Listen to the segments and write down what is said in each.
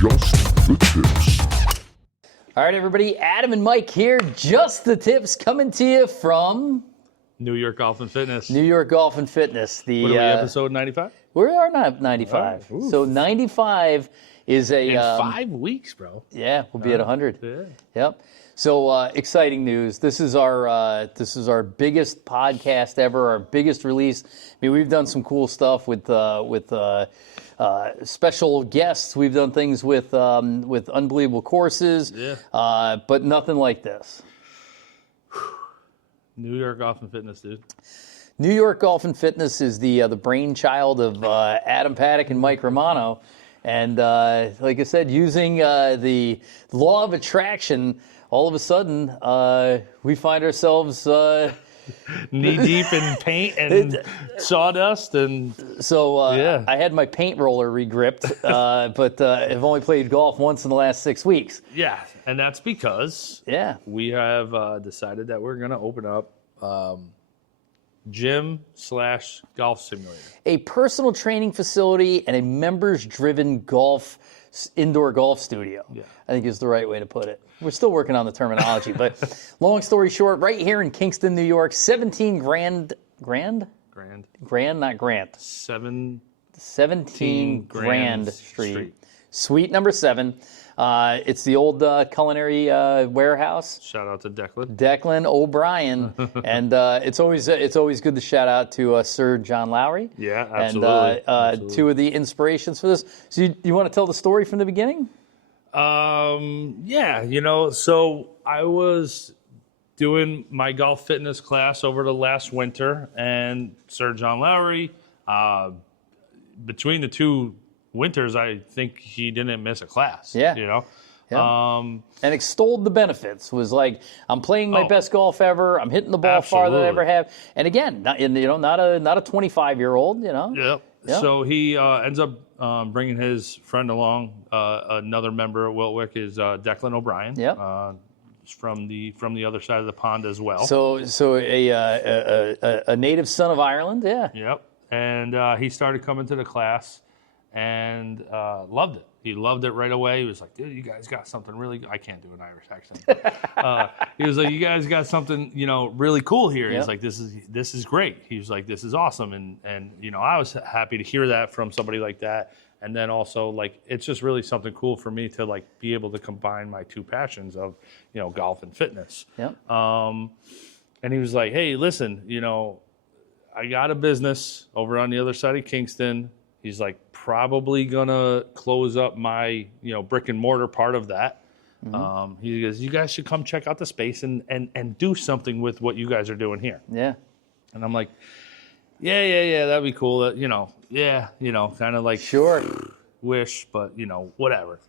Just the tips. All right, everybody. Adam and Mike here. Just the tips coming to you from New York Golf and Fitness. New York Golf and Fitness. What are we, episode 95? We are not 95. Oh, so 95 is a... In 5 weeks, bro. Yeah, we'll be at 100. Yeah. Yep. So exciting news. This is our biggest podcast ever, our biggest release. I mean, we've done some cool stuff with special guests. We've done things with unbelievable courses, but nothing like this. New York Golf and Fitness, dude. New York Golf and Fitness is the brainchild of Adam Paddock and Mike Romano. And like I said, using the law of attraction, all of a sudden we find ourselves knee deep in paint and sawdust. And so I had my paint roller regripped, but I've only played golf once in the last 6 weeks. yeah, and that's because we have decided that we're going to open up gym/golf simulator. A personal training facility and a members-driven indoor golf studio, I think is the right way to put it. We're still working on the terminology, but long story short, right here in Kingston, New York, 17 Grand, not Grant. 17 Grand Street. Suite number 7. It's the old culinary warehouse. Shout out to Declan. Declan O'Brien, and it's always good to shout out to Sir John Lowry. Yeah, absolutely. And two of the inspirations for this. So you want to tell the story from the beginning? Yeah, so I was doing my golf fitness class over the last winter, and Sir John Lowry, between the 2 winters, I think he didn't miss a class. Yeah. Yeah. And extolled the benefits. Was like, I'm playing my best golf ever. I'm hitting the ball farther than I ever have. And again, not a 25-year-old. Yep. So he ends up bringing his friend along. Another member at Wiltwick is Declan O'Brien. Yep. From the other side of the pond as well. So a native son of Ireland. Yeah. Yep. And he started coming to the class and loved it. He loved it right away. He was like, dude, you guys got something really good. I can't do an Irish accent. He was like, you guys got something, really cool here. He's like, this is great. He was like, this is awesome. And I was happy to hear that from somebody like that. And then also, like, it's just really something cool for me to, like, be able to combine my 2 passions of, golf and fitness. Yep. And he was like, hey, listen, I got a business over on the other side of Kingston. He's like, probably gonna close up my, brick and mortar part of that. Mm-hmm. He goes, you guys should come check out the space and do something with what you guys are doing here. Yeah. And I'm like, yeah, that'd be cool. Kind of like sure, wish, but whatever.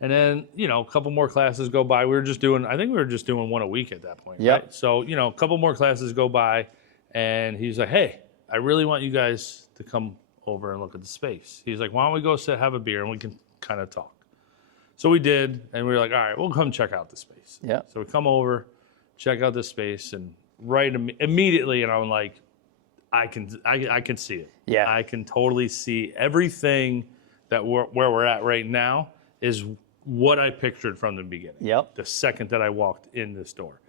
And then, a couple more classes go by. I think we were just doing 1 a week at that point. Yep. Right? So, a couple more classes go by, and he's like, hey, I really want you guys to come over and look at the space. He's like, why don't we go have a beer and we can kind of talk. So we did, and we were like, all right, we'll come check out the space. Yeah. So we come over, check out the space, and immediately, and I'm like, I can see it. Yeah. I can totally see everything that where we're at right now is what I pictured from the beginning. Yep. The second that I walked in this door.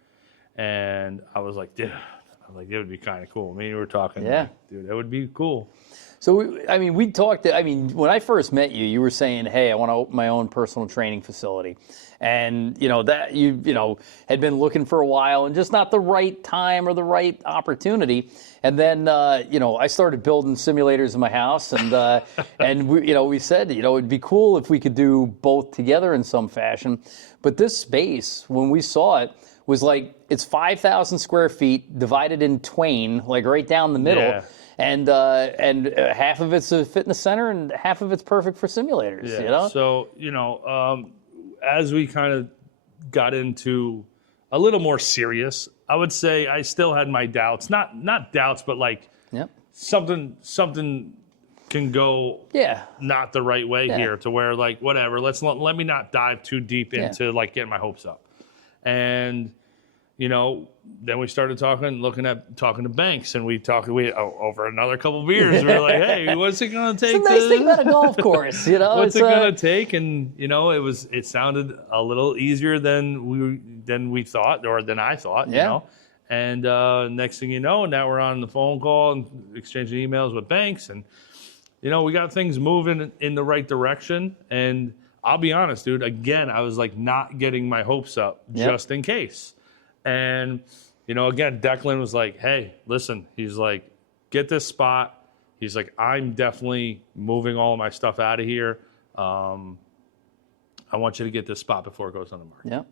And I was like, dude, it would be kind of cool. Me and you were talking. Yeah. Like, dude, that would be cool. So, we talked, when I first met you, you were saying, hey, I want to open my own personal training facility. And, that you had been looking for a while and just not the right time or the right opportunity. And then, I started building simulators in my house and we said, it'd be cool if we could do both together in some fashion. But this space, when we saw it, was like, it's 5,000 square feet divided in twain, like right down the middle. Yeah. And half of it's a fitness center and half of it's perfect for simulators. Yeah. So, as we kind of got into a little more serious, I would say I still had my doubts. Not doubts, but like something can go not the right way here to where like whatever. Let me not dive too deep into like getting my hopes up. And then we started talking to banks, and we over another couple of beers. We were like, hey, what's it going to take? It's a nice thing about a golf course, What's it going to take? And it sounded a little easier than we thought, or than I thought. And next thing you know, now we're on the phone call and exchanging emails with banks, and we got things moving in the right direction. And I'll be honest, dude. Again, I was like not getting my hopes up just in case. And again, Declan was like, "Hey, listen." He's like, "Get this spot." He's like, "I'm definitely moving all of my stuff out of here. I want you to get this spot before it goes on the market." Yep.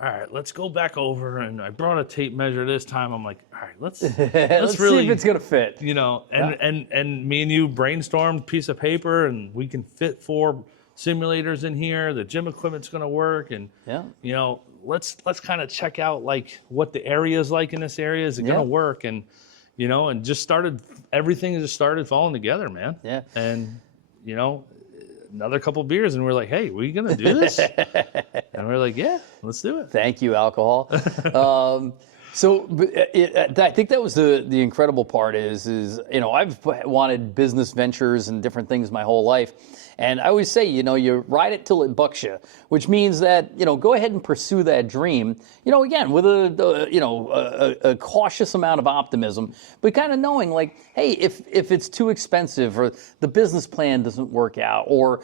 All right, let's go back over, and I brought a tape measure this time. I'm like, all right, let's let's really see if it's gonna fit. And me and you brainstormed piece of paper, and we can fit 4 simulators in here. The gym equipment's gonna work, and let's kind of check out like what the area is like in this area. Is it gonna work? And and everything just started falling together, man. Yeah. And another couple beers, and we're like, hey, we gonna do this? And we're like, yeah, let's do it. Thank you, alcohol. So I think that was the incredible part is I've wanted business ventures and different things my whole life. And I always say, you ride it till it bucks you, which means that, go ahead and pursue that dream, again, with a cautious amount of optimism, but kind of knowing like, hey, if it's too expensive or the business plan doesn't work out or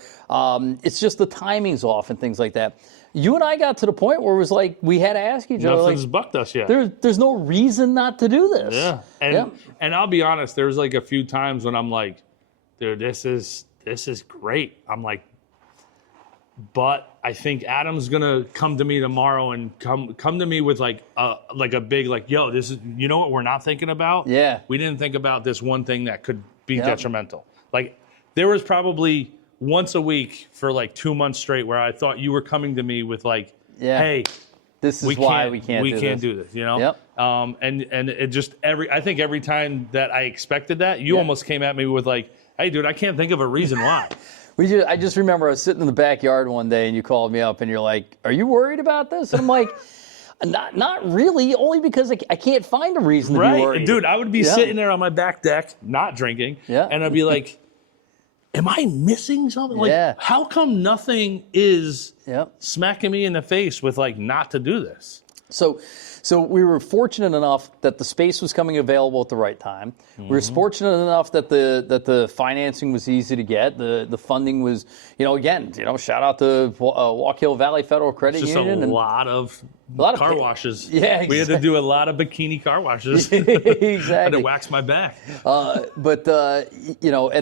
it's just the timing's off and things like that. You and I got to the point where it was like we had to ask each other. Nothing's bucked us yet. There's no reason not to do this. Yeah. And I'll be honest, there's like a few times when I'm like, dude, this is great. I'm like, but I think Adam's gonna come to me tomorrow and come to me with like a big like, yo, this is what we're not thinking about? Yeah. We didn't think about this one thing that could be detrimental. Like there was probably once a week for like 2 months straight where I thought you were coming to me with like, hey, this is why we can't do this. Yep. And it just I think every time that I expected that, you almost came at me with like, hey, dude, I can't think of a reason why. I just remember I was sitting in the backyard one day and you called me up and you're like, are you worried about this? And I'm like, not really, only because I can't find a reason to be worried. Dude, I would be sitting there on my back deck, not drinking, and I'd be like, am I missing something? Like, how come nothing is smacking me in the face with like not to do this? So we were fortunate enough that the space was coming available at the right time. Mm-hmm. We were fortunate enough that the financing was easy to get. The funding was, shout out to Walk Hill Valley Federal Credit Union. Just a lot of car washes. Yeah, exactly. We had to do a lot of bikini car washes. Exactly. Had to wax my back. And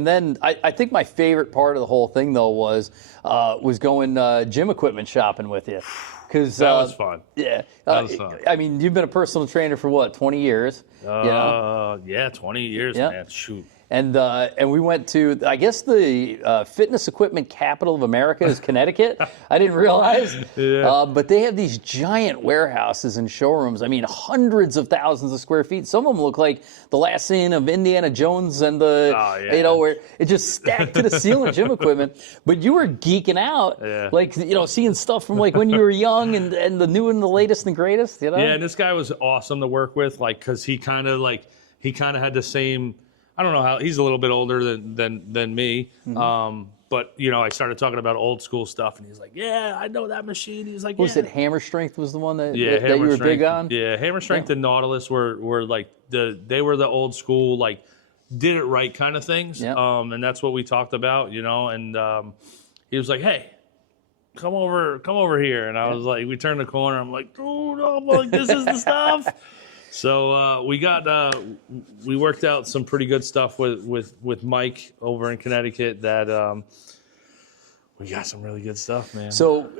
then I think my favorite part of the whole thing though was going gym equipment shopping with you. That was fun. Yeah. That was fun. I mean, you've been a personal trainer for what, 20 years? Yeah, 20 years, man. Shoot. And we went to, I guess the fitness equipment capital of America is Connecticut. I didn't realize. But they have these giant warehouses and showrooms. I mean, hundreds of thousands of square feet. Some of them look like the last scene of Indiana Jones and where it just stacked to the ceiling gym equipment. But you were geeking out, seeing stuff from like when you were young and the new and the latest and greatest. Yeah, and this guy was awesome to work with, because he kind of had the same. I don't know how he's a little bit older than me, but I started talking about old school stuff, and he's like, "Yeah, I know that machine." He's like, "Was it Hammer Strength was the one that you were big on?" Yeah, Hammer Strength and Nautilus were like they were the old school did it right kind of things, and that's what we talked about, And he was like, "Hey, come over here," and I was like, we turned the corner. I'm like, "Dude, I'm like, this is the stuff." So we worked out some pretty good stuff with Mike over in Connecticut that we got some really good stuff, man. So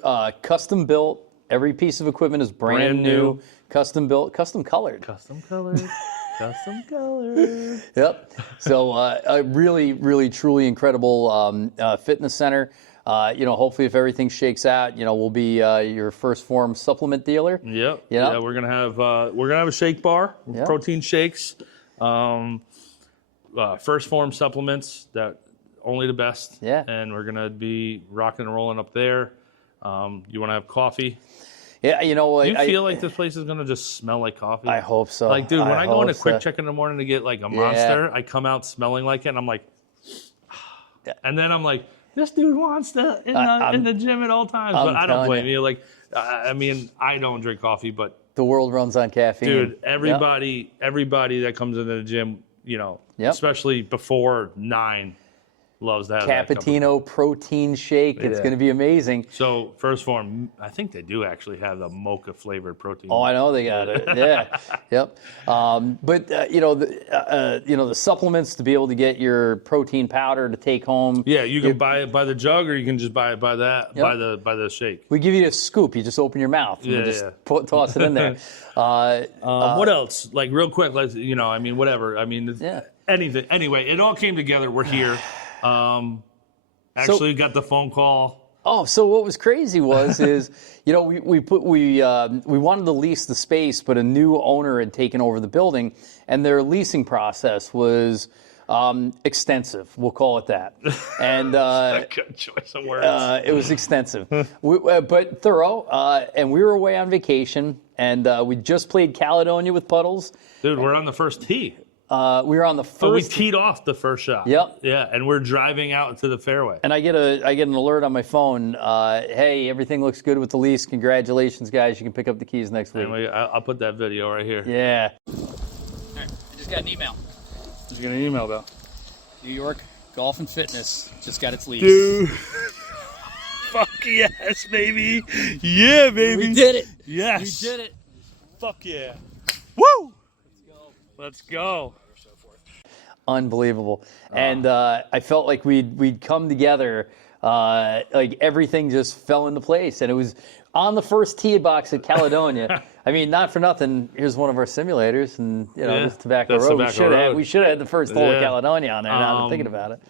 custom built, every piece of equipment is brand new, custom built, custom colored. Custom colored. Custom colored. Yep. So a really, really, truly incredible fitness center. Hopefully if everything shakes out, we'll be your First Form supplement dealer. Yep. Yeah, we're gonna have a shake bar, protein shakes, First Form supplements that only the best. Yeah. And we're gonna be rocking and rolling up there. You want to have coffee? Yeah, you know what? Do you feel like this place is gonna just smell like coffee? I hope so. Like, dude, when I go in a hope quick so. check in the morning to get like a monster, I come out smelling like it, and I'm like, and then I'm like, this dude wants to in the gym at all times, but I don't blame you. Like, I mean, I don't drink coffee, but the world runs on caffeine. dude, everybody that comes into the gym, you know, especially before 9. Loves that cappuccino protein shake. It's going to be amazing. So First Form, I think they do actually have the mocha flavored protein. Oh, I know they got it. Yeah, yep. But you know, the supplements to be able to get your protein powder to take home. Yeah, you can buy it by the jug, or you can just buy it by that by the shake. We give you a scoop. You just open your mouth and just toss it in there. What else? Like real quick, let's I mean, whatever. I mean, anything. Anyway, it all came together. We're here. Actually got the phone call. Oh, so what was crazy is, we wanted to lease the space, but a new owner had taken over the building, and their leasing process was extensive. We'll call it that. And a good choice of words. It was extensive, but thorough. And we were away on vacation, and we just played Caledonia with Puddles. Dude, we're on the first tee. We were on the first. Oh, we teed off the first shot. Yep. Yeah, and we're driving out to the fairway. And I get an alert on my phone. Hey, everything looks good with the lease. Congratulations, guys. You can pick up the keys next week. Anyway, I'll put that video right here. Yeah. All right. I just got an email. Did you get an email, Bill? New York Golf and Fitness just got its lease. Dude. Fuck yes, baby. Yeah, baby. We did it. Yes. We did it. Fuck yeah. Woo! Let's go. Unbelievable. And I felt like we'd come together, like everything just fell into place. And it was on the first tee box at Caledonia. I mean, not for nothing, here's one of our simulators, and this Tobacco Road. We should have had the first hole of Caledonia on there, now that I'm thinking about it.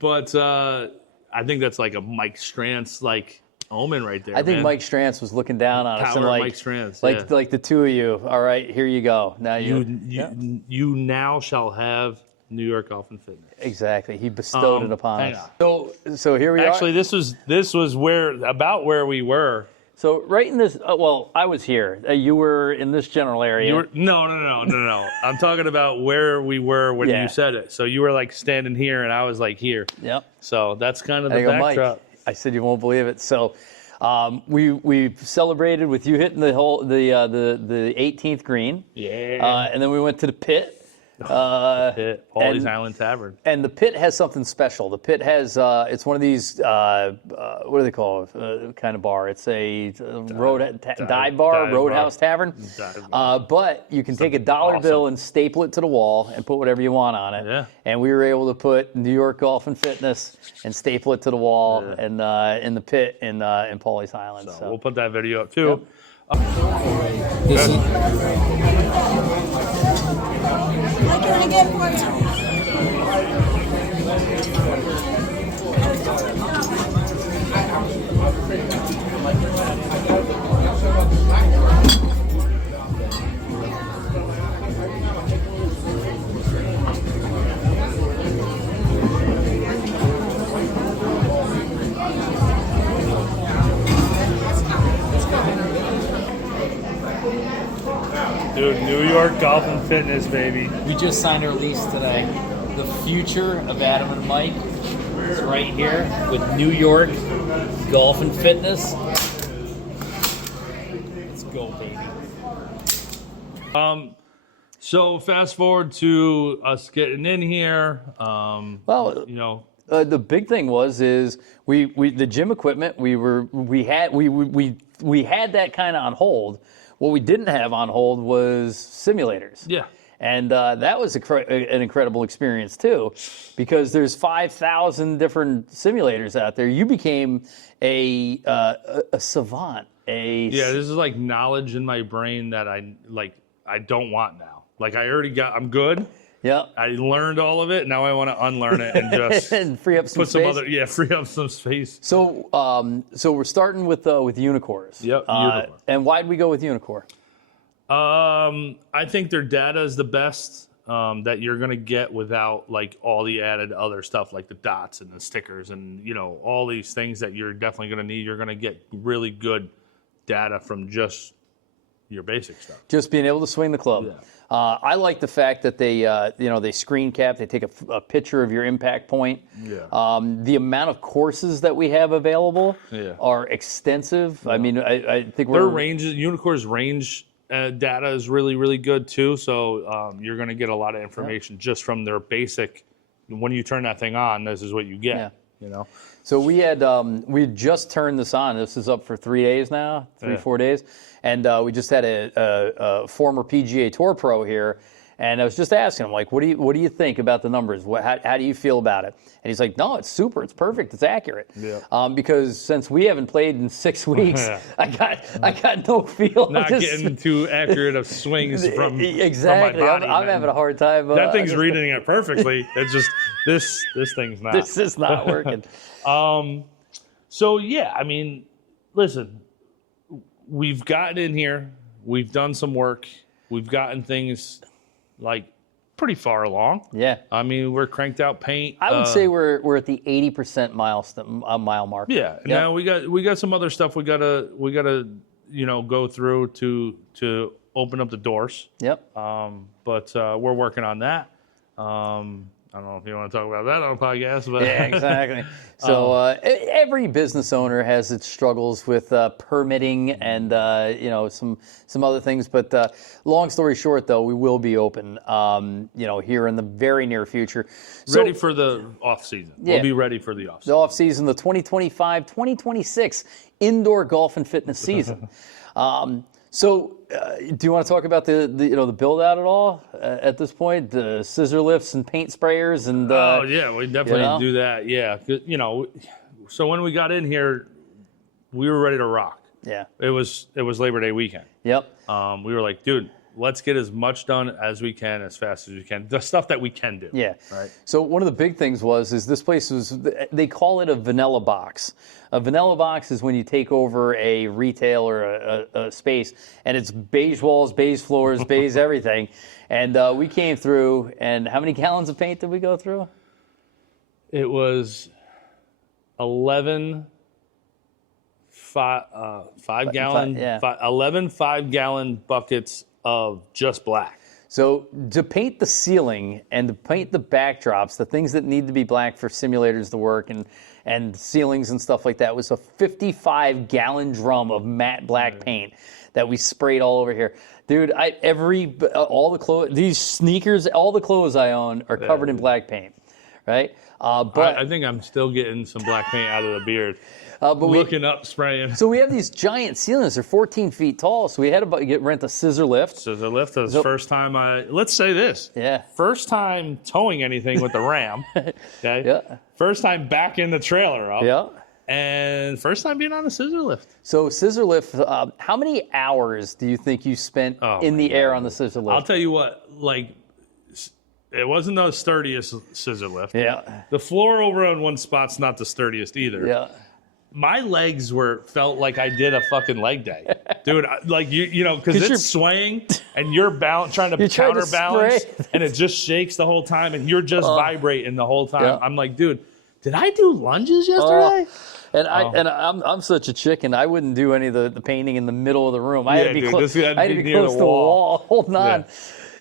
But I think that's like a Mike Strantz, omen right there. I think Mike Strantz was looking down on us and Mike Strantz, like the two of you. All right, here you go. Now you now shall have New York Golf and Fitness. Exactly. He bestowed it upon us. So here we are. Actually, this was where we were. So right in this. I was here. You were in this general area. No. I'm talking about where we were when you said it. So you were standing here, and I was here. Yep. So that's kind of the backdrop. Mike, I said you won't believe it. So we celebrated with you hitting the 18th green. Yeah. And then we went to the pit. Paulie's Island Tavern. And the pit has something special. The pit has it's one of these what do they call it? Kind of bar. It's a dive bar, Roadhouse Tavern. But you can take a dollar bill and staple it to the wall and put whatever you want on it. Yeah. And we were able to put New York Golf and Fitness and staple it to the wall and in the pit in Paulie's Island. So we'll put that video up too. Yep. This is. What can I get for you? Dude, New York Golf and Fitness, baby. We just signed our lease today. The future of Adam and Mike is right here with New York Golf and Fitness. Let's go, baby. So fast forward to us getting in here. The big thing was we the gym equipment we had that kind of on hold. What we didn't have on hold was simulators. Yeah. And that was an incredible experience, too, because there's 5,000 different simulators out there. You became a savant. This is like knowledge in my brain that I don't want now. I'm good. Yeah. I learned all of it. Now I want to unlearn it and just and free up some space. Free up some space. So we're starting with Unicors. Yep. Unicor. And why'd we go with Unicor? I think their data is the best that you're gonna get without all the added other stuff like the dots and the stickers and all these things that you're definitely gonna need. You're gonna get really good data from just your basic stuff. Just being able to swing the club. Yeah. I like the fact that they screen cap. They take a picture of your impact point. Yeah. The amount of courses that we have available are extensive. Yeah. I mean, I think their ranges, Unicor's range data is really, really good too. So you're going to get a lot of information just from their basic. When you turn that thing on, this is what you get. Yeah. So we had just turned this on. This is up for 3 days now, 4 days. And we just had a former PGA Tour pro here, and I was just asking him, like, what do you think about the numbers? How do you feel about it? And he's like, no, it's super, it's perfect, it's accurate. Yeah. Because since we haven't played in 6 weeks, I got no feel. Not getting too accurate of swings from exactly. From my body, I'm having a hard time. That thing's reading it perfectly. It's just this thing's not. This is not working. So yeah, I mean, listen. We've gotten in here. We've done some work. We've gotten things like pretty far along. Yeah. I mean, we're cranked out paint. I would say we're at the 80% mile mark. Yeah. Yep. Now we got some other stuff we gotta go through to open up the doors. Yep. But we're working on that. I don't know if you want to talk about that on a podcast, but yeah, exactly. So every business owner has its struggles with permitting and some other things. But long story short, though, we will be open, here in the very near future. Ready for the off season. Yeah, we'll be ready for the off season. The off season, the 2025-2026 indoor golf and fitness season. So, do you want to talk about the build out at all at this point? The scissor lifts and paint sprayers and we definitely do that. Yeah, so when we got in here, we were ready to rock. Yeah, it was Labor Day weekend. Yep. We were like, dude, let's get as much done as we can, as fast as we can. The stuff that we can do. Yeah. Right. So one of the big things is this place they call it a vanilla box. A vanilla box is when you take over a retail or a space, and it's beige walls, beige floors, beige everything. And we came through, and how many gallons of paint did we go through? It was 11 5-gallon, 11 5-gallon buckets of just black. So to paint the ceiling and to paint the backdrops, the things that need to be black for simulators to work and ceilings and stuff like that, was a 55-gallon drum of matte black paint that we sprayed all over here. Dude, all the clothes, these sneakers, all the clothes I own are covered in black paint, right? But I think I'm still getting some black paint out of the beard. Looking up, spraying. So we have these giant ceilings. They're 14 feet tall. So we had to rent a scissor lift. Scissor lift is the first time let's say this. Yeah. First time towing anything with the Ram. Okay. Yeah. First time backing the trailer up. Yeah. And first time being on a scissor lift. So scissor lift, how many hours do you think you spent in the air on the scissor lift? I'll tell you what, it wasn't the sturdiest scissor lift. Yeah. The floor over on one spot's not the sturdiest either. Yeah. My legs felt like I did a fucking leg day, dude. Because it's swaying and you're trying to counterbalance, and it just shakes the whole time, and you're just vibrating the whole time. Yeah. I'm like, dude, did I do lunges yesterday? I'm such a chicken. I wouldn't do any of the painting in the middle of the room. I had to be close to the wall, holding on.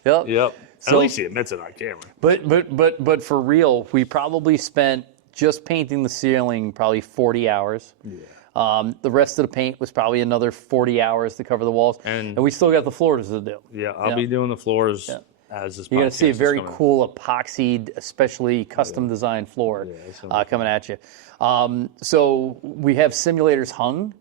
Yep. So, at least he admits it on camera. But for real, we probably spent just painting the ceiling probably 40 hours. Yeah. The rest of the paint was probably another 40 hours to cover the walls. And we still got the floors to do. Yeah, I'll be doing the floors as this podcast. You're going to see a very cool epoxied, especially custom designed floor coming at you. So we have simulators hung.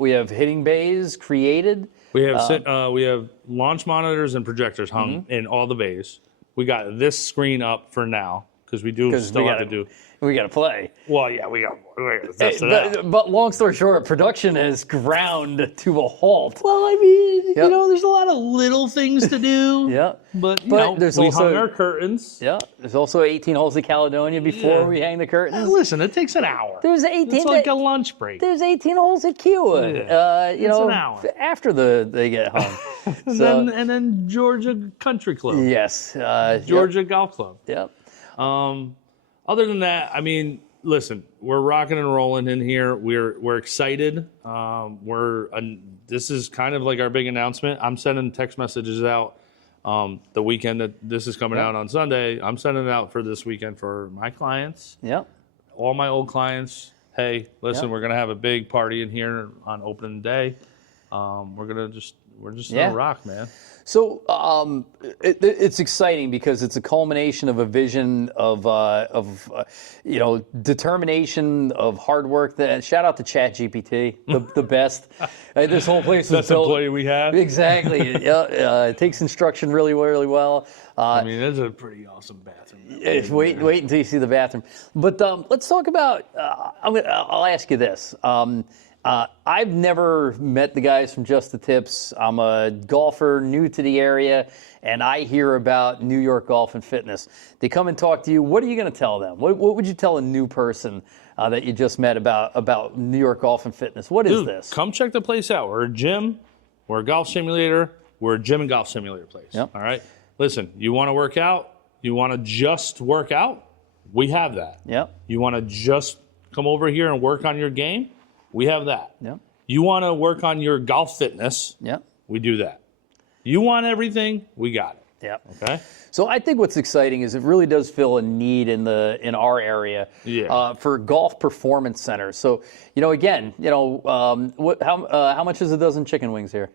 We have hitting bays created. We have launch monitors and projectors hung in all the bays. We got this screen up for now because we still have to do. We got to play. Well, yeah, we got to test it out. But long story short, production is ground to a halt. Well, I mean, there's a lot of little things to do. Yeah. But we hung our curtains. Yeah. There's also 18 holes of Caledonia before we hang the curtains. Listen, it takes an hour. There's 18. It's like a lunch break. There's 18 holes at Kiowa. Yeah. It's an hour. After they get hung. and then Georgia Country Club. Yes. Georgia Golf Club. Yep. Other than that, I mean, listen, we're rocking and rolling in here. We're excited. This is kind of like our big announcement. I'm sending text messages out the weekend that this is coming out on Sunday. I'm sending it out for this weekend for my clients. Yep. All my old clients. Hey, listen, we're gonna have a big party in here on opening day. We're just gonna rock, man. So it's exciting because it's a culmination of a vision of determination, of hard work. Shout out to ChatGPT, the best. This whole place is built. Employee we have. Exactly. It takes instruction really, really well. I mean, it's a pretty awesome bathroom. Wait until you see the bathroom. But let's talk about. I'll ask you this. I've never met the guys from Just the Tips. I'm a golfer new to the area, and I hear about New York Golf and Fitness. They come and talk to you. What are you going to tell them? What would you tell a new person that you just met about New York Golf and Fitness? What is this? Come check the place out. We're a gym. We're a golf simulator. We're a gym and golf simulator place. Yep. All right? Listen, you want to work out? You want to just work out? We have that. Yep. You want to just come over here and work on your game? We have that. Yep. You want to work on your golf fitness? Yep. We do that. You want everything? We got it. Yep. Okay. So I think what's exciting is it really does fill a need in our area for golf performance centers. So again, how much is a dozen chicken wings here?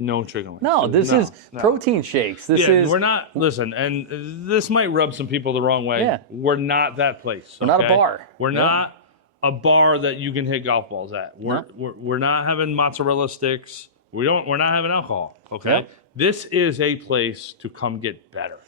No chicken wings. No, this is protein shakes. We're not. Listen, and this might rub some people the wrong way. Yeah. We're not that place. We're not a bar. We're not a bar that you can hit golf balls at. We're not having mozzarella sticks. We're not having alcohol. Okay. Yep. This is a place to come get better.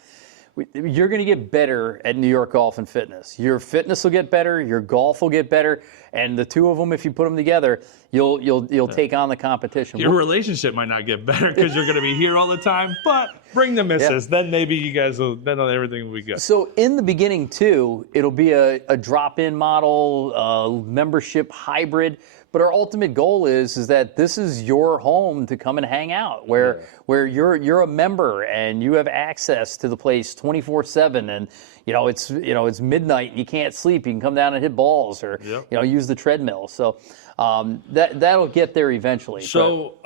You're going to get better at New York Golf and Fitness. Your fitness will get better. Your golf will get better. And the two of them, if you put them together, you'll take on the competition. Your relationship might not get better because you're going to be here all the time, but bring the missus. Then maybe you guys will, then everything will be good. So in the beginning, too, it'll be a drop-in model, membership hybrid. But our ultimate goal is that this is your home to come and hang out, where you're a member and you have access to the place 24/7, and it's midnight and you can't sleep. You can come down and hit balls or use the treadmill. So that'll get there eventually. So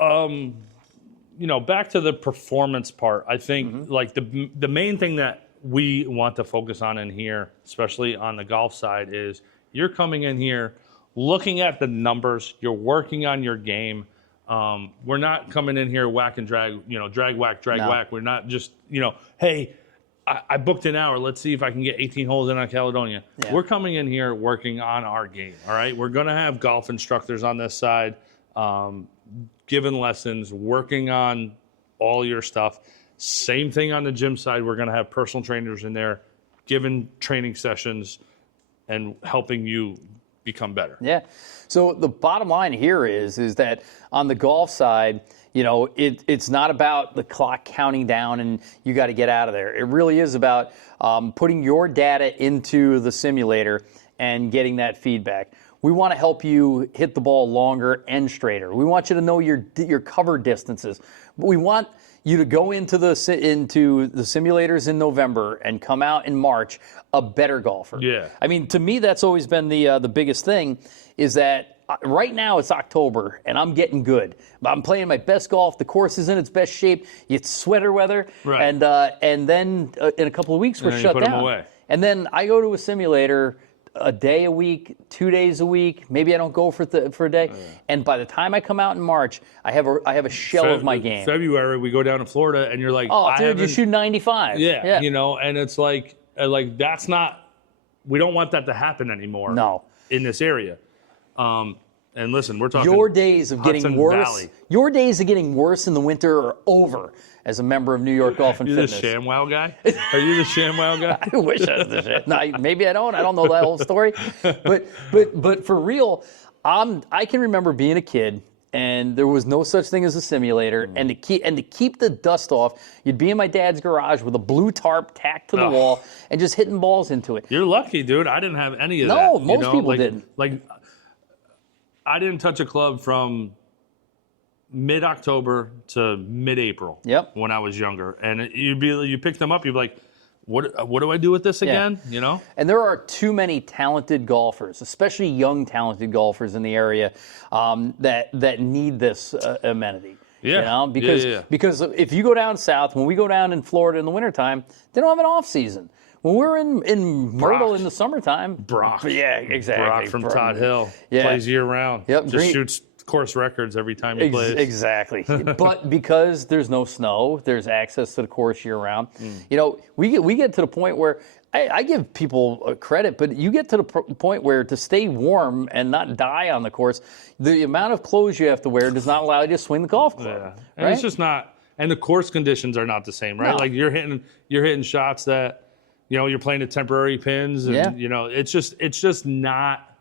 back to the performance part. I think like the main thing that we want to focus on in here, especially on the golf side, is you're coming in here looking at the numbers, you're working on your game. We're not coming in here whack and drag, drag, whack. We're not just, hey, I booked an hour. Let's see if I can get 18 holes in on Caledonia. Yeah. We're coming in here working on our game, all right? We're going to have golf instructors on this side, giving lessons, working on all your stuff. Same thing on the gym side. We're going to have personal trainers in there giving training sessions and helping you become better. Yeah. So the bottom line here is that on the golf side, it's not about the clock counting down and you got to get out of there. It really is about putting your data into the simulator and getting that feedback. We want to help you hit the ball longer and straighter. We want you to know your cover distances. We want you to go into the simulators in November and come out in March a better golfer. Yeah. I mean, to me, that's always been the biggest thing is that right now it's October and I'm getting good. I'm playing my best golf. The course is in its best shape. It's sweater weather. Right. And then in a couple of weeks we're shut put 'em down. away. And then I go to a simulator a day a week, 2 days a week. Maybe I don't go for a day. And by the time I come out in March, I have a shell of my game. February, we go down to Florida, and you're like, oh, dude, you shoot 95. Yeah, and it's like that's not. We don't want that to happen anymore. No. In this area. And listen, we're talking. Your days of getting Hudson worse. Valley. Your days of getting worse in the winter are over. As a member of New York Golf and Fitness. You're the ShamWow guy? Are you the ShamWow guy? I wish I was the shit. No, maybe I don't. I don't know that whole story. But for real, I can remember being a kid and there was no such thing as a simulator. And to keep the dust off, you'd be in my dad's garage with a blue tarp tacked to the wall and just hitting balls into it. You're lucky, dude. I didn't have any of that. No, most people didn't. Like, I didn't touch a club from mid-October to mid-April. Yep. When I was younger, and you pick them up, you'd be like, what do I do with this again? You know? And there are too many talented golfers, especially young talented golfers in the area, that need this amenity. Yeah. You know? Because if you go down south, when we go down in Florida in the wintertime, they don't have an off season. When we're in Myrtle in the summertime, Brock. Yeah, exactly. Brock from Todd Hill plays year round. Yep. Just shoots course records every time he plays. Exactly. But because there's no snow, there's access to the course year round. You know, we get to the point where I give people credit, but you get to the point where to stay warm and not die on the course, the amount of clothes you have to wear does not allow you to swing the golf club. Yeah. And right? it's just not. And the course conditions are not the same, right? No. Like you're hitting shots that, you know, you're playing at temporary pins, and you know, it's just not.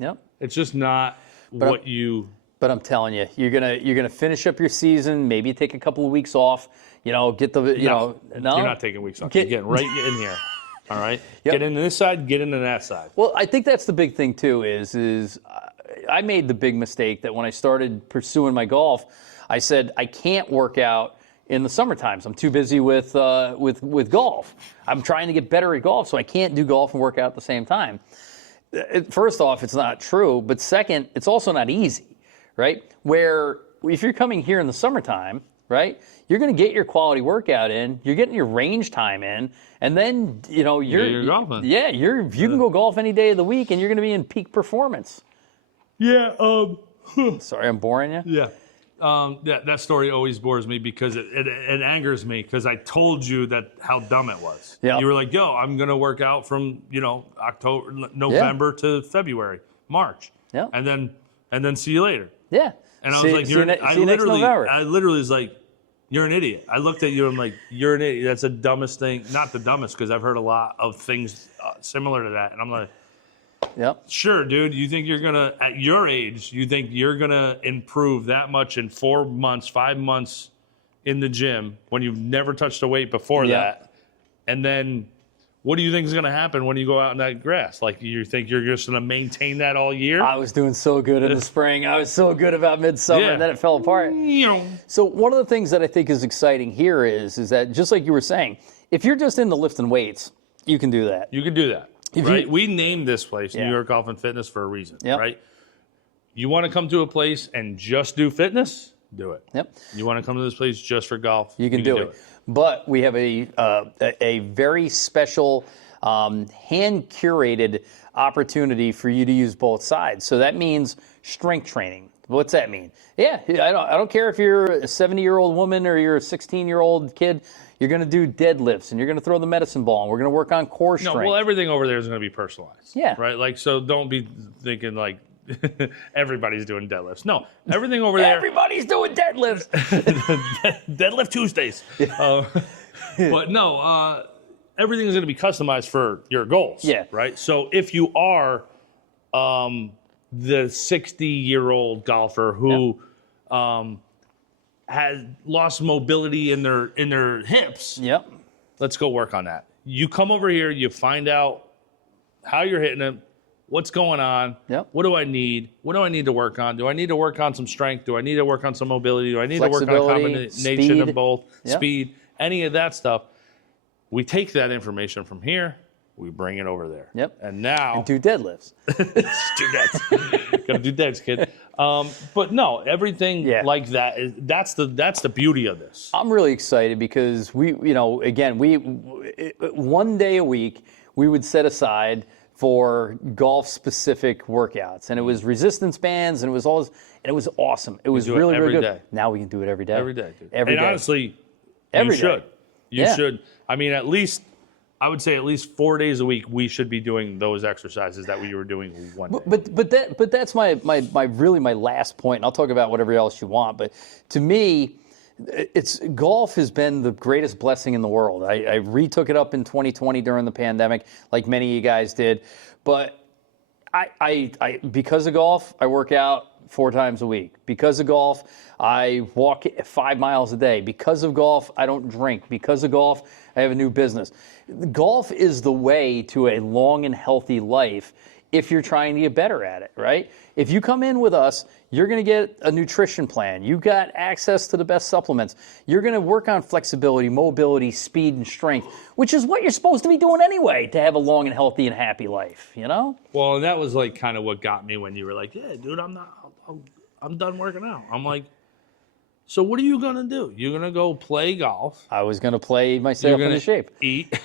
Yep. It's just not what you. But I'm telling you, you're gonna finish up your season. Maybe take a couple of weeks off. You know, get the No, you're not taking weeks off. You're getting right in here. All right. Yep. Get into this side. Get into that side. Well, I think that's the big thing too. Is I made the big mistake that when I started pursuing my golf, I said I can't work out in the summer times. I'm too busy with golf. I'm trying to get better at golf, so I can't do golf and work out at the same time. First off, it's not true. But second, it's also not easy. Right? Where if you're coming here in the summertime, right, you're going to get your quality workout in, you're getting your range time in, and then, you know, you're golfing. Yeah, you can go golf any day of the week, and you're going to be in peak performance. Yeah. Sorry, I'm boring you? Yeah. That story always bores me because it angers me because I told you that how dumb it was. Yeah. You were like, yo, I'm going to work out from, you know, November to February, March. Yeah. And then see you later. Yeah. And I was like, see you next November. I literally was like, you're an idiot. I looked at you and I'm like, you're an idiot. That's the dumbest thing. Not the dumbest because I've heard a lot of things similar to that. And I'm like, Yep. sure, dude. You think you're going to, at your age, you think you're going to improve that much in 4 months, 5 months in the gym when you've never touched a weight before that. And then what do you think is going to happen when you go out in that grass? Like, you think you're just going to maintain that all year? I was doing so good in the spring. I was so good about midsummer, and then it fell apart. So one of the things that I think is exciting here is that, just like you were saying, if you're just into lifting weights, you can do that. You can do that. Right? We named this place New York Golf and Fitness for a reason, right? You want to come to a place and just do fitness? Do it. Yep. You want to come to this place just for golf? You can do it. But we have a very special hand-curated opportunity for you to use both sides. So that means strength training. What's that mean? Yeah, I don't care if you're a 70-year-old woman or you're a 16-year-old kid. You're going to do deadlifts, and you're going to throw the medicine ball, and we're going to work on core strength. No, well, everything over there is going to be personalized. Yeah. Right? Like, so don't be thinking, like, everybody's doing deadlifts. No, everything over there. Everybody's doing deadlifts. Deadlift Tuesdays. But no, everything is going to be customized for your goals. Yeah. Right? So if you are the 60-year-old golfer who has lost mobility in their hips, Yep. let's go work on that. You come over here, you find out how you're hitting them, what's going on, what do I need? What do I need to work on? Do I need to work on some strength? Do I need to work on some mobility? Do I need to work on a combination of both? Speed, any of that stuff. We take that information from here, we bring it over there. Yep. And now... And do deadlifts. do that. Gotta do that, kid. But no, everything like that, that's the beauty of this. I'm really excited because we one day a week, we would set aside for golf-specific workouts, and it was resistance bands, and it was awesome. It was really, really good. Day. Now we can do it every day. Every day, dude. Every day. Honestly, every you should. day. You should. I mean, I would say at least 4 days a week, we should be doing those exercises that we were doing one day. But that's my last point, and I'll talk about whatever else you want. But to me, golf has been the greatest blessing in the world. I retook it up in 2020 during the pandemic, like many of you guys did. But I because of golf, I work out 4 times a week. Because of golf, I walk 5 miles a day. Because of golf, I don't drink. Because of golf, I have a new business. Golf is the way to a long and healthy life if you're trying to get better at it, right? If you come in with us, you're going to get a nutrition plan. You've got access to the best supplements. You're going to work on flexibility, mobility, speed, and strength, which is what you're supposed to be doing anyway to have a long and healthy and happy life, you know? Well, and that was like kind of what got me when you were like, yeah, dude, I'm done working out. I'm like, so what are you going to do? You're going to go play golf. I was going to play myself into shape. Eat.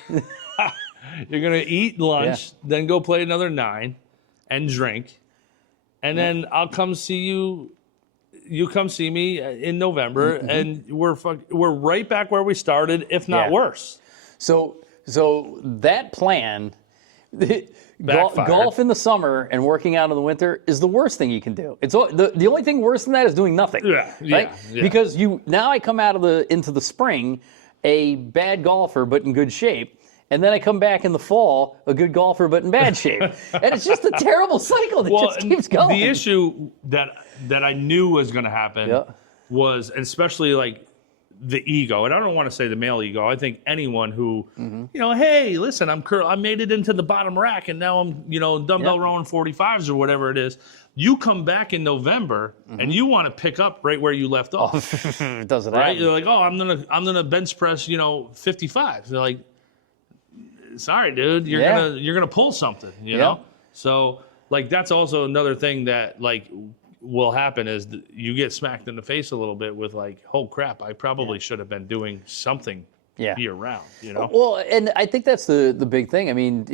You're going to eat lunch, then go play another 9 and drink. And then I'll come see you. You come see me in November, and we're right back where we started, if not worse. So that plan, Backfired. golf in the summer and working out in the winter is the worst thing you can do. It's the only thing worse than that is doing nothing. Right? Because now I come out into the spring a bad golfer but in good shape. And then I come back in the fall, a good golfer, but in bad shape. And it's just a terrible cycle that just keeps going. The issue that I knew was going to happen was, especially like the ego, and I don't want to say the male ego. I think anyone who, hey, listen, I made it into the bottom rack, and now I'm, dumbbell rowing 45s or whatever it is. You come back in November and you want to pick up right where you left off. It doesn't right? happen. You're like, I'm gonna bench press, 55. They're like, sorry, dude, you're gonna pull something, you know. So like that's also another thing that like will happen is you get smacked in the face a little bit with like, oh crap, I probably should have been doing something year round, Well, and I think that's the big thing. I mean,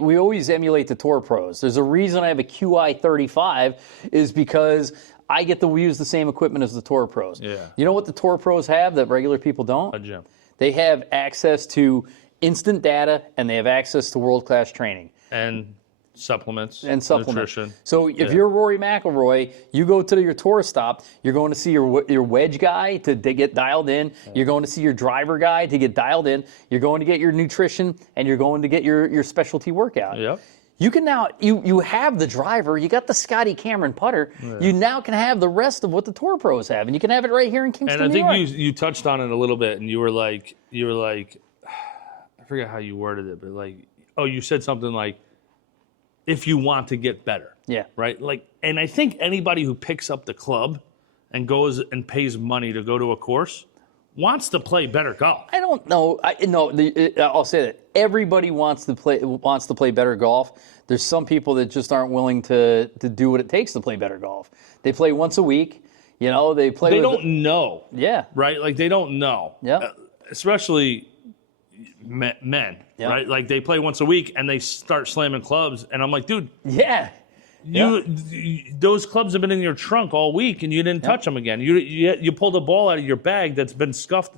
we always emulate the tour pros. There's a reason I have a QI 35 is because I get to use the same equipment as the tour pros. Yeah. You know what the tour pros have that regular people don't? A gym. They have access to instant data, and they have access to world-class training. And supplements. Nutrition. Nutrition. So if you're Rory McIlroy, you go to your tour stop, you're going to see your wedge guy to get dialed in. You're going to see your driver guy to get dialed in. You're going to get your nutrition, and you're going to get your specialty workout. Yep. You can now, you have the driver, you got the Scotty Cameron putter, you now can have the rest of what the tour pros have, and you can have it right here in Kingston, And I think New York. you touched on it a little bit, and you were like, I forget how you worded it, but like, you said something like, if you want to get better. Yeah. Right? Like, and I think anybody who picks up the club and goes and pays money to go to a course wants to play better golf. I don't know. I'll say that everybody wants to play better golf. There's some people that just aren't willing to do what it takes to play better golf. They play once a week. They play. They don't know. Yeah. Right? Like they don't know. Yeah. Especially men, right? Like they play once a week and they start slamming clubs, and I'm like, dude, those clubs have been in your trunk all week, and you didn't touch them again. You pulled a ball out of your bag that's been scuffed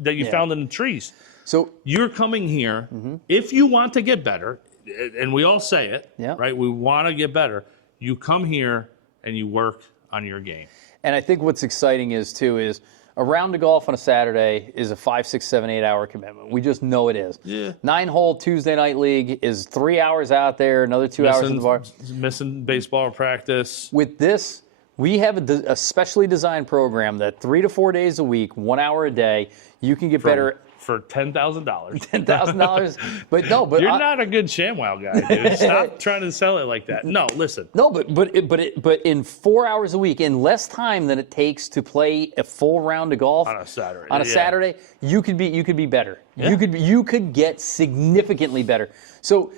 that you found in the trees. So you're coming here if you want to get better, and we all say it, right? We want to get better. You come here and you work on your game. And I think what's exciting is a round of golf on a Saturday is a 5, 6, 7, 8 hour commitment. We just know it is. Yeah. 9-hole Tuesday night league is 3 hours out there, another 2 hours in the bar. Missing baseball practice. With this, we have a specially designed program that 3 to 4 days a week, 1 hour a day, you can get better. For $10,000. $10,000. But you're not a good ShamWow guy, dude. Stop trying to sell it like that. No, listen. No, but in 4 hours a week, in less time than it takes to play a full round of golf on a Saturday. Saturday, you could be better. Yeah. You could get significantly better. So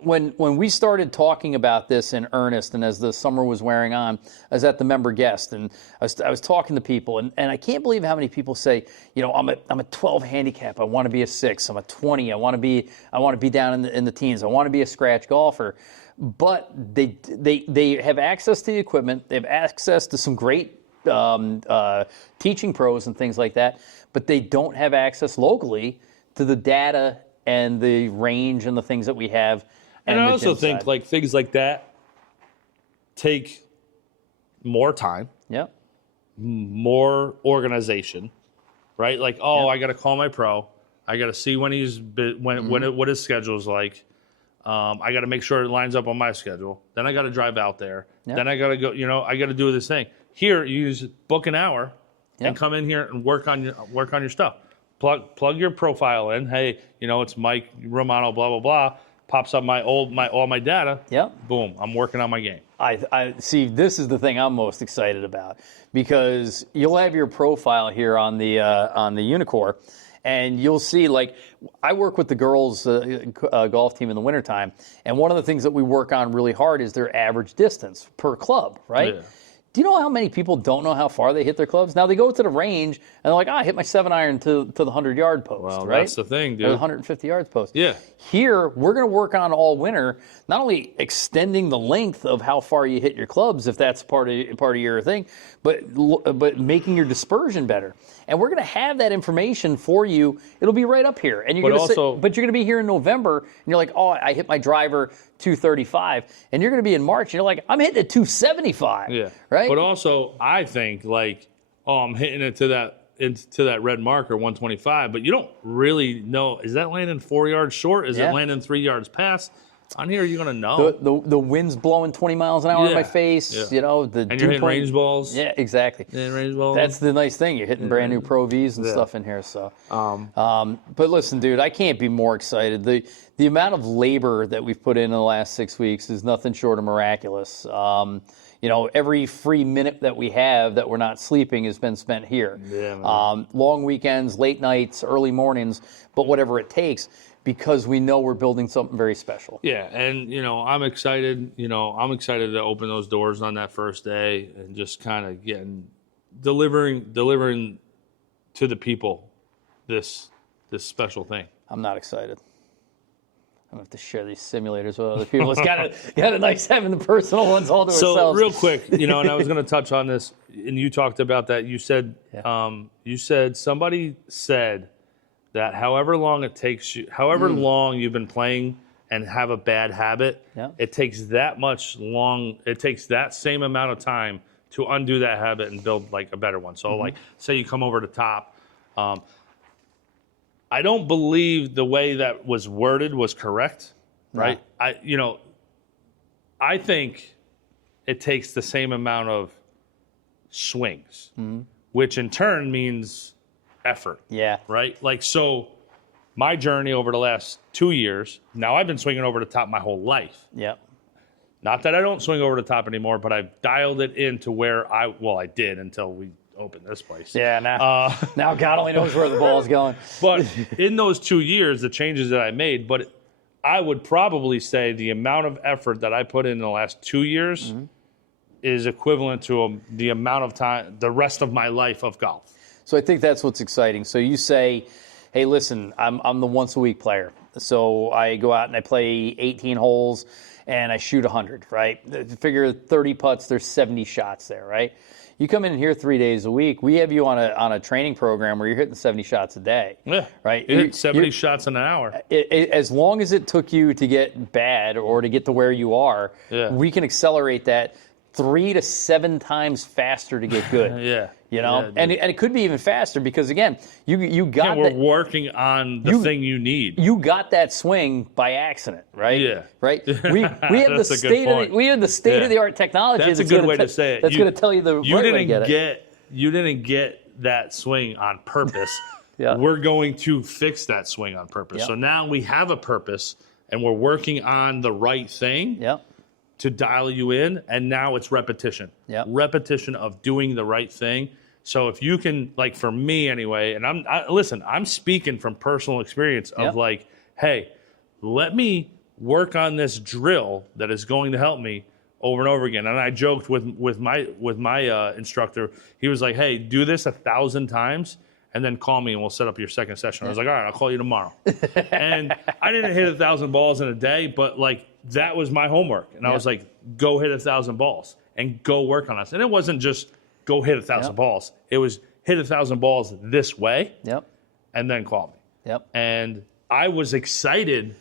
when we started talking about this in earnest, and as the summer was wearing on, I was at the member guest, and I was talking to people, and I can't believe how many people say, I'm a 12 handicap, I want to be a 6, I'm a 20, I want to be down in the teens, I want to be a scratch golfer, but they have access to the equipment, they have access to some great teaching pros and things like that, but they don't have access locally to the data and the range and the things that we have. And I also think like things like that take more time. Yeah. More organization, right? Like, I got to call my pro. I got to see when what his schedule is like. I got to make sure it lines up on my schedule. Then I got to drive out there. Yeah. Then I got to go, I got to do this thing. Here, you just book an hour and come in here and work on your stuff. Plug your profile in. Hey, it's Mike Romano, blah, blah, blah. pops up all my data. Yep. Boom, I'm working on my game. I see. This is the thing I'm most excited about, because you'll have your profile here on the Unicore, and you'll see, like, I work with the girls' golf team in the wintertime, and one of the things that we work on really hard is their average distance per club, right? Yeah. Do you know how many people don't know how far they hit their clubs? Now, they go to the range, and they're like, I hit my 7-iron to the 100-yard post, Well, right? that's the thing, dude. Or the 150 yards post. Yeah. Here, we're going to work on all winter, not only extending the length of how far you hit your clubs, if that's part of your thing, but making your dispersion better. And we're going to have that information for you. It'll be right up here. And you're going to but you're going to be here in November, and you're like, oh, I hit my driver 235. And you're going to be in March, and you're like, I'm hitting it 275. Yeah. Right? But also, I think, like, oh, I'm hitting it to that red marker, 125, but you don't really know, is that landing 4 yards short? Is it landing 3 yards past? On here, you're going to know. The wind's blowing 20 miles an hour in my face. Yeah. You know, and you're hitting range balls. Yeah, exactly. Range balls. That's the nice thing. You're hitting brand new Pro Vs and stuff in here. So, but listen, dude, I can't be more excited. The amount of labor that we've put in the last 6 weeks is nothing short of miraculous. You know, every free minute that we have that we're not sleeping has been spent here. Yeah, man. Long weekends, late nights, early mornings, but whatever it takes, because we know we're building something very special. Yeah, and, you know, I'm excited. You know, I'm excited to open those doors on that first day and just kind of delivering to the people this special thing. I'm not excited. I'm going to have to share these simulators with other people. It's kind of nice having the personal ones all to ourselves. So real quick, you know, and I was going to touch on this, and you talked about that. You said, somebody said that however long it takes you, however long you've been playing and have a bad habit, it takes that same amount of time to undo that habit and build like a better one. So like, say you come over the top. I don't believe the way that was worded was correct, right? No. I think it takes the same amount of swings, which in turn means effort. Yeah. Right? Like, so my journey over the last 2 years, now I've been swinging over the top my whole life. Yep. Not that I don't swing over the top anymore, but I've dialed it into where I did until we opened this place. Yeah, now God only knows where the ball's going. But in those 2 years, the changes that I made, but I would probably say the amount of effort that I put in the last 2 years is equivalent to the amount of time, the rest of my life of golf. So I think that's what's exciting. So you say, hey, listen, I'm the once-a-week player. So I go out and I play 18 holes and I shoot 100, right? Figure 30 putts, there's 70 shots there, right? You come in here 3 days a week. We have you on a training program where you're hitting 70 shots a day. Yeah, right. You hit 70 shots an hour. As long as it took you to get bad or to get to where you are, we can accelerate that 3 to 7 times faster to get good. Yeah. You know, and it could be even faster because, again, you got we're working on the thing you need. You got that swing by accident, right? Yeah. Right? We have the state of the art technology. That's a good way to say it. That's going to tell you the right way to get it. You didn't get that swing on purpose. Yeah. We're going to fix that swing on purpose. Yep. So now we have a purpose and we're working on the right thing. Yep. To dial you in, and now it's repetition. Yep. Repetition of doing the right thing. So if you can, like for me anyway, and I'm speaking from personal experience of like, hey, let me work on this drill that is going to help me over and over again. And I joked with my instructor. He was like, hey, do this 1,000 times and then call me and we'll set up your second session. I was like, all right, I'll call you tomorrow. And I didn't hit 1,000 balls in a day, but like that was my homework. And I was like, go hit 1,000 balls and go work on this. And it wasn't just go hit 1,000 balls. It was hit 1,000 balls this way and then call me. Yep. And I was excited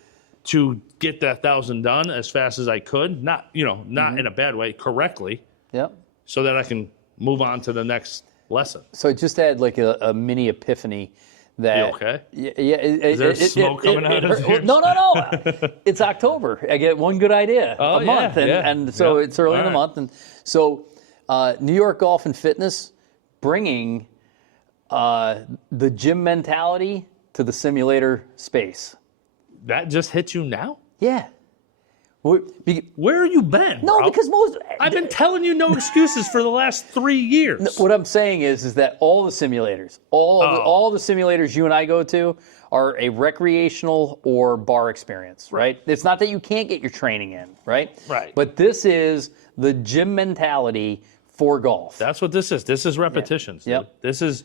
to get that 1,000 done as fast as I could. Not in a bad way, correctly. Yep. So that I can move on to the next lesson. So I just had like a mini epiphany that. You okay? Yeah. Is there smoke coming out of here? No. It's October. I get one good idea a month, and so it's early in the month, and so New York Golf and Fitness bringing the gym mentality to the simulator space. That just hit you now? Yeah. Where have you been? No, bro? because I've been telling you no excuses for the last 3 years. What I'm saying is that all the simulators, all the simulators you and I go to are a recreational or bar experience, right? It's not that you can't get your training in, right? Right. But this is the gym mentality for golf. That's what this is. This is repetitions. Yeah. Dude. This is,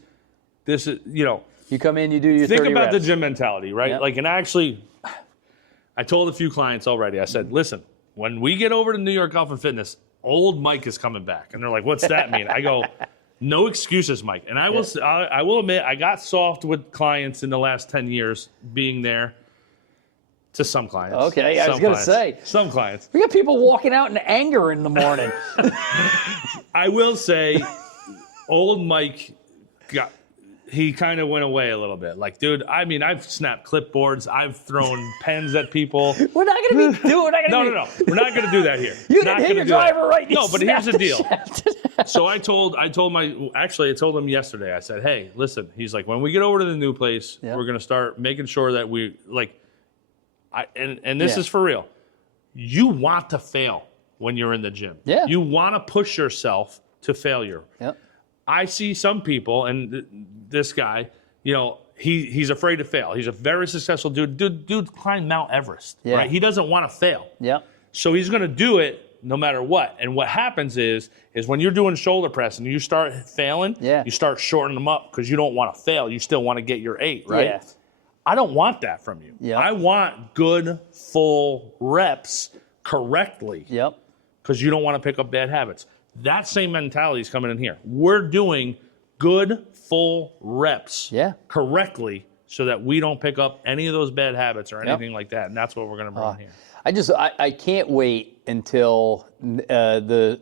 You come in, you do your think 30 about reps. the gym mentality, right? Yep. Like, and actually, I told a few clients already, I said, listen, when we get over to New York Golf and Fitness, old Mike is coming back. And they're like, what's that mean? I go, no excuses, Mike. And I will admit, I got soft with clients in the last 10 years being there to some clients. Okay, I was going to say. Some clients. We got people walking out in anger in the morning. I will say, old Mike he kind of went away a little bit. Like, dude, I mean, I've snapped clipboards. I've thrown pens at people. We're not going to be doing it. No. We're not going to do that here. You didn't hit your driver right. No, but here's the deal. So I told him yesterday, I said, hey, listen, he's like, when we get over to the new place, we're going to start making sure that we, like, and this is for real. You want to fail when you're in the gym. Yeah. You want to push yourself to failure. Yep. I see some people, and this guy, he's afraid to fail. He's a very successful dude. Dude climbed Mount Everest, right? He doesn't want to fail. Yeah. So he's going to do it no matter what. And what happens is when you're doing shoulder press and you start failing, you start shortening them up because you don't want to fail. You still want to get your 8, right? Yeah. I don't want that from you. Yep. I want good, full reps correctly. Yep. Because you don't want to pick up bad habits. That same mentality is coming in here. We're doing good, full reps correctly so that we don't pick up any of those bad habits or anything like that. And that's what we're going to bring in here. I can't wait until the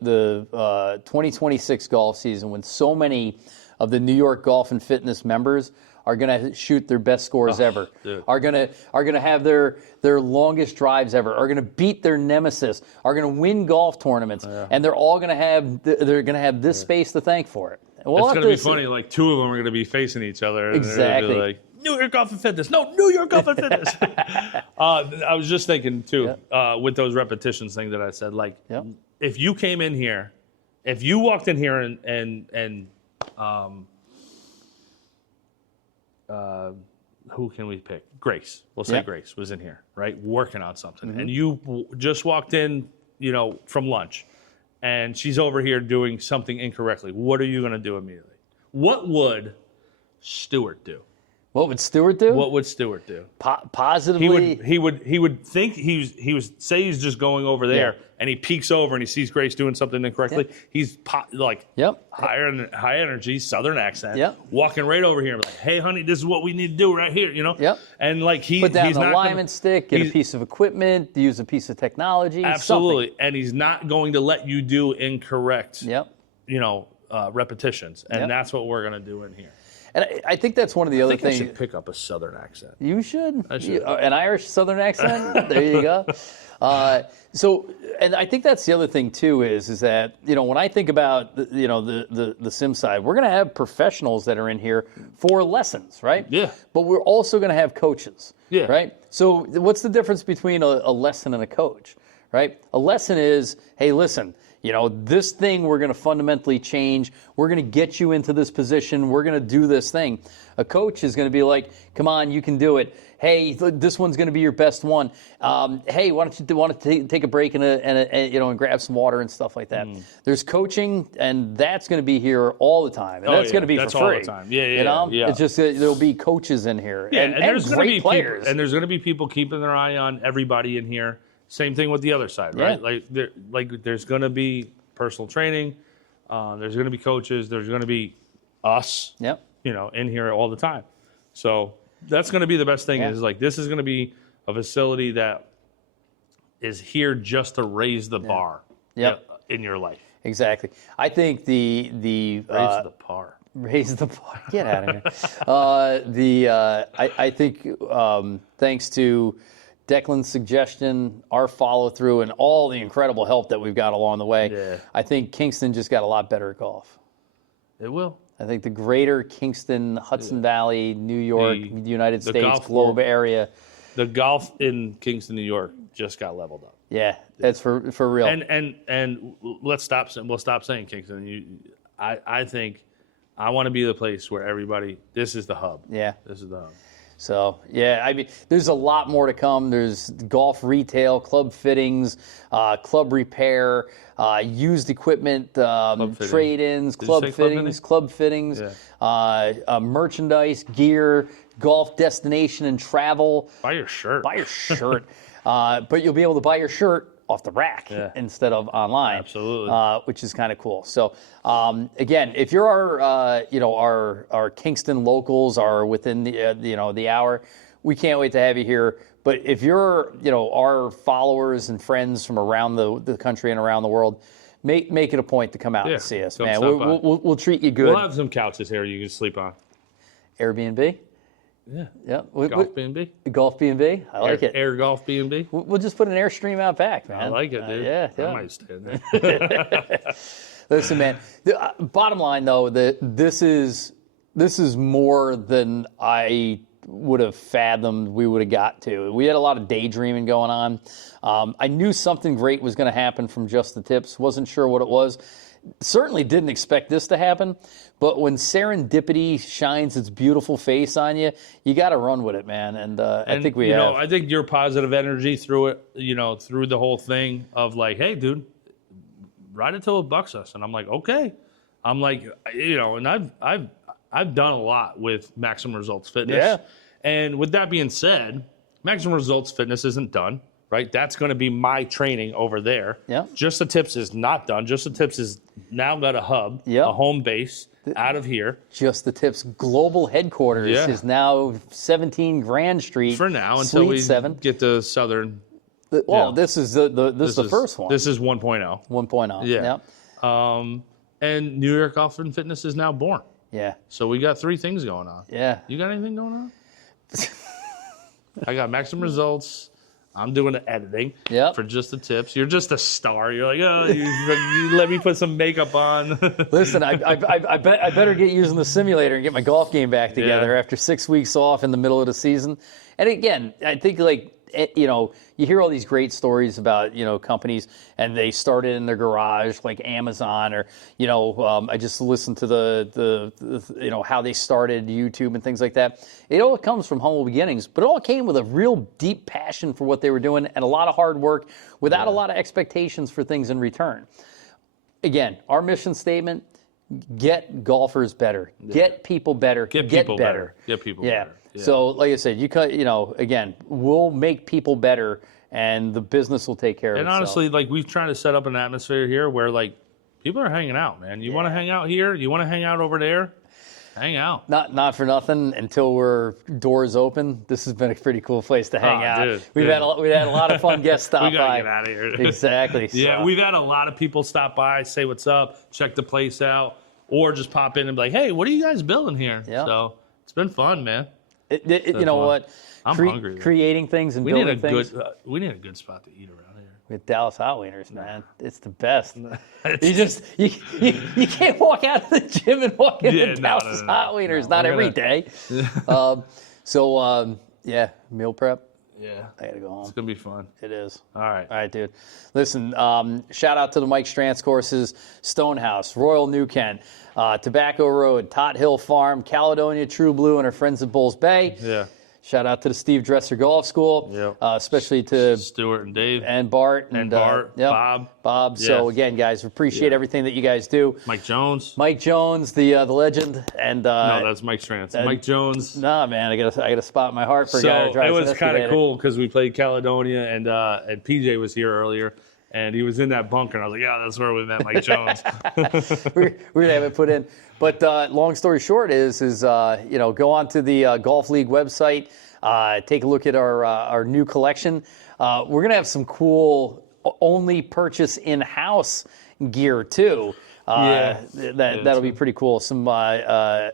2026 golf season when so many of the New York Golf and Fitness members are going to shoot their best scores ever, are going to have their longest drives ever, are going to beat their nemesis, are going to win golf tournaments, and they're all going to have this space to thank for it. Well, it's going to be funny. Like 2 of them are going to be facing each other. And exactly. Like, New York Golf and Fitness. No, New York Golf and Fitness. I was just thinking too with those repetitions thing that I said. Like, if you came in here, if you walked in here and who can we pick? Grace. We'll say Grace was in here, right? Working on something. Mm-hmm. And you just walked in, from lunch, and she's over here doing something incorrectly. What are you going to do immediately? What would Stuart do? What would Stuart do? What would Stuart do? Positively, He would think he would say he's just going over there, and he peeks over and he sees Grace doing something incorrectly. He's high energy, Southern accent, walking right over here, like, hey, honey, this is what we need to do right here, And like put down the alignment stick, get a piece of equipment, use a piece of technology. Absolutely, something. And he's not going to let you do incorrect, repetitions, and that's what we're going to do in here. And I think that's one of the other things. I should pick up a Southern accent. You should. I should. An Irish Southern accent? There you go. And I think that's the other thing too is that, when I think about, the sim side, we're going to have professionals that are in here for lessons, right? Yeah. But we're also going to have coaches. Yeah. Right? So what's the difference between a lesson and a coach, right? A lesson is, hey, listen, this thing we're going to fundamentally change. We're going to get you into this position. We're going to do this thing. A coach is going to be like, come on, you can do it. Hey, this one's going to be your best one. Hey, why don't you take a break and grab some water and stuff like that. There's coaching, and that's going to be here all the time. And that's going to be for free. All the time. Yeah. It's just there'll be coaches in here. Yeah, and there's great going to be players. People, and there's going to be people keeping their eye on everybody in here. Same thing with the other side, right? There's going to be personal training. There's going to be coaches. There's going to be us, in here all the time. So that's going to be the best thing is this is going to be a facility that is here just to raise the bar in your life. Exactly. I think the raise the bar. Raise the bar. Get out of here. I think thanks to Declan's suggestion, our follow-through, and all the incredible help that we've got along the way, I think Kingston just got a lot better at golf. It will. I think the greater Kingston, Hudson Valley, New York, United States, globe area. The golf in Kingston, New York just got leveled up. Yeah, that's for real. And we'll stop saying Kingston. I think I want to be the place where everybody. This is the hub. Yeah, this is the hub. So, yeah, I mean, there's a lot more to come. There's golf retail, club fittings, club repair, used equipment, trade-ins, club fittings, merchandise, gear, golf destination and travel. Buy your shirt. But you'll be able to buy your shirt off the rack instead of online. Absolutely. Which is kind of cool. So, again, if you're our Kingston locals are within the hour, we can't wait to have you here. But if you're, our followers and friends from around the country and around the world, make it a point to come out and see us, man. We'll treat you good. We'll have some couches here you can sleep on. Airbnb? Yeah. Golf B&B? Golf B&B? I like it. Air Golf B&B? We'll just put an Airstream out back, man. I like it, dude. Yeah. I might stay in there. Listen, man, bottom line, though, this is more than I would have fathomed we would have got to. We had a lot of daydreaming going on. I knew something great was going to happen from Just the Tips. Wasn't sure what it was. Certainly didn't expect this to happen, but when serendipity shines its beautiful face on you, you got to run with it, man. And I think we have. I think your positive energy through it, through the whole thing of like, hey, dude, ride it till it bucks us. And I'm like, okay. I'm like, and I've done a lot with Maximum Results Fitness. Yeah. And with that being said, Maximum Results Fitness isn't done. Right, that's going to be my training over there. Yeah. Just the Tips is not done. Just the Tips is now got a hub, a home base out of here. Just the Tips global headquarters is now 17 Grand Street for now until we 7. get the southern. This is the first one. This is 1.0. 1.0. Yeah. And New York Golf and Fitness is now born. Yeah. So we got 3 things going on. Yeah. You got anything going on? I got Maximum Results. I'm doing the editing for Just the Tips. You're just a star. You're like, oh, you let me put some makeup on. Listen, I better get using the simulator and get my golf game back together after 6 weeks off in the middle of the season. And again, I think you hear all these great stories about, companies and they started in their garage like Amazon or, I just listened to the how they started YouTube and things like that. It all comes from humble beginnings, but it all came with a real deep passion for what they were doing and a lot of hard work without a lot of expectations for things in return. Again, our mission statement, get golfers better, get people better, get people better. Get people better. Yeah. So, like I said, again, we'll make people better, and the business will take care of itself. And honestly, we've tried to set up an atmosphere here where, people are hanging out, man. You want to hang out here? You want to hang out over there? Hang out. Not for nothing. Until we're doors open, this has been a pretty cool place to hang out. Dude, we've had a lot of fun guests stop by. We gotta get out of here. Exactly. Yeah, we've had a lot of people stop by, say what's up, check the place out, or just pop in and be like, "Hey, what are you guys building here?" Yeah. So it's been fun, man. You know what? I'm hungry. Creating things and building things. We need a good spot to eat around here. With Dallas Hot Wieners, man, it's the best. You can't walk out of the gym and walk into Dallas Hot Wieners. Not every day. Meal prep. Yeah, I gotta go home. It's gonna be fun. It is. All right, dude. Listen, shout out to the Mike Strantz courses, Stonehouse, Royal New Kent, Tobacco Road, Tot Hill Farm, Caledonia, True Blue, and our friends at Bulls Bay. Yeah. Shout out to the Steve Dresser Golf School, especially to Stuart and Dave and Bart and Bob. Bob. Yeah. So again, guys, appreciate everything that you guys do. Mike Jones, the legend, and no, that's Mike Strantz. Mike Jones. Nah, man, I got a spot in my heart for a guy who drives. It was kind of cool because we played Caledonia and PJ was here earlier. And he was in that bunker, and I was like, yeah, that's where we met Mike Jones. We're going to have it put in. But long story short is go on to the Golf League website, take a look at our new collection. We're going to have some cool only purchase in-house gear, too. That'll be pretty cool. Some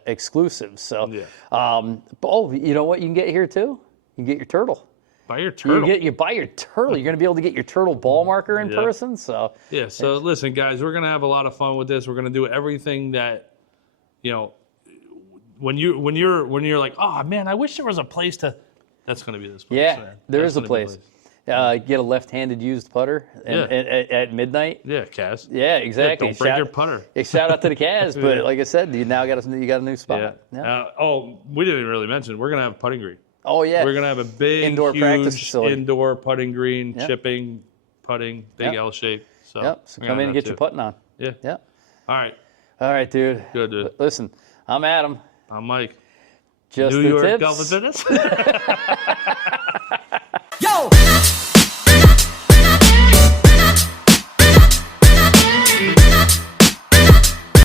exclusives. So, you know what you can get here, too? You can get your turtle. Buy your turtle. You buy your turtle. You're going to be able to get your turtle ball marker in person. So So listen, guys, we're going to have a lot of fun with this. We're going to do everything that, when you're like, oh man, I wish there was a place to. That's going to be this place. Yeah, there is a place. get a left-handed used putter at midnight. Yeah, Kaz. Yeah, exactly. Don't break your putter. Shout out to the Cavs, but like I said, you now got a new spot. Yeah. We didn't even really mention we're gonna have a putting green. Oh yeah. We're gonna have a big indoor practice facility. Indoor putting green, chipping, putting, big L shape. So, so come in and get your putting on. Yeah. Yeah. All right, dude. Good, dude. Listen, I'm Adam. I'm Mike. Just New the York tips. Golf and Fitness.